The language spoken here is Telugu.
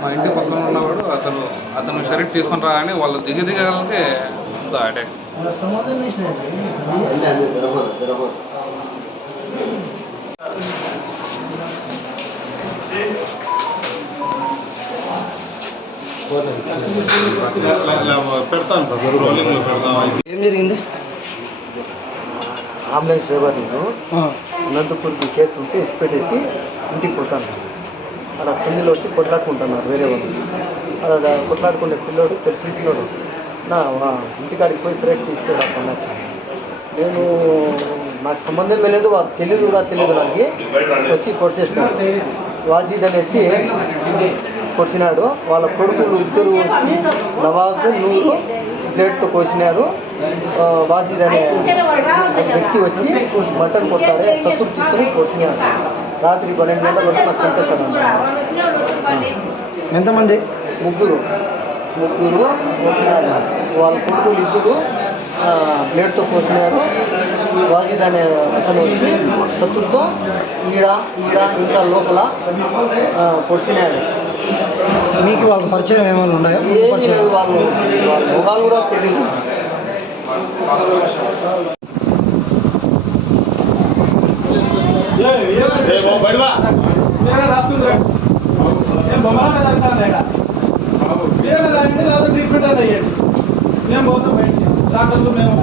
మా ఇంటి పక్కన ఉన్నవాడు అతను షరీఫ్ తీసుకుని రాగానే వాళ్ళు దిగగలిగితే అటాక్. పెడతాను సార్, రోలింగ్లో పెడతాం. ఏం జరిగింది? అంబులెన్స్ డ్రైవర్ నేను అనంతపూర్కి కేసు ఉంటే ఇసి పెట్టేసి ఇంటికి పోతాను. అలా సంధిలో వచ్చి కొట్లాడుకుంటున్నారు వేరే వాళ్ళు. అలా కొట్లాడుకునే పిల్లోడు తెలిసిన పిల్లోడు నా ఇంటికాడికి పోయి సిగరెట్ తీసుకెళ్ళాను అన్నట్టు. నేను నాకు సంబంధం లేదు, వాళ్ళు తెలియదు కూడా తెలియదు. నాకు వచ్చి పొడిచేసినాడు. వాజీద్ అనేసి పొడిచినాడు. వాళ్ళ కొడుకులు ఇద్దరు వచ్చి నవాజ్ నూరు ప్లేట్తో కోసినారు. వాజీద్ అనే వ్యక్తి వచ్చి మటన్ కొట్టారే సత్తులు తీసుకొని కోసినాడు. రాత్రి 12 గంటల వరకు నాకు చంపేశాడు అన్నమాట. ఎంతమంది? ముగ్గురు కోసినారు. వాళ్ళ కొడుకులు ఇద్దరు ప్లేట్తో కోసినారు. వాజీద్ అనే అతను వచ్చి సత్తులతో ఈడ ఇంకా లోపల పొడిచినాడు. మీకు వాళ్ళకి పరిచయం ఏమైనా ఉన్నాయా? ఏమీ లేదు. వాళ్ళ మొగాలు కూడా తెలియదు. ట్రీట్మెంట్ అయ్యండి. మేము పోతాం బయటికి డాక్టర్లు మేము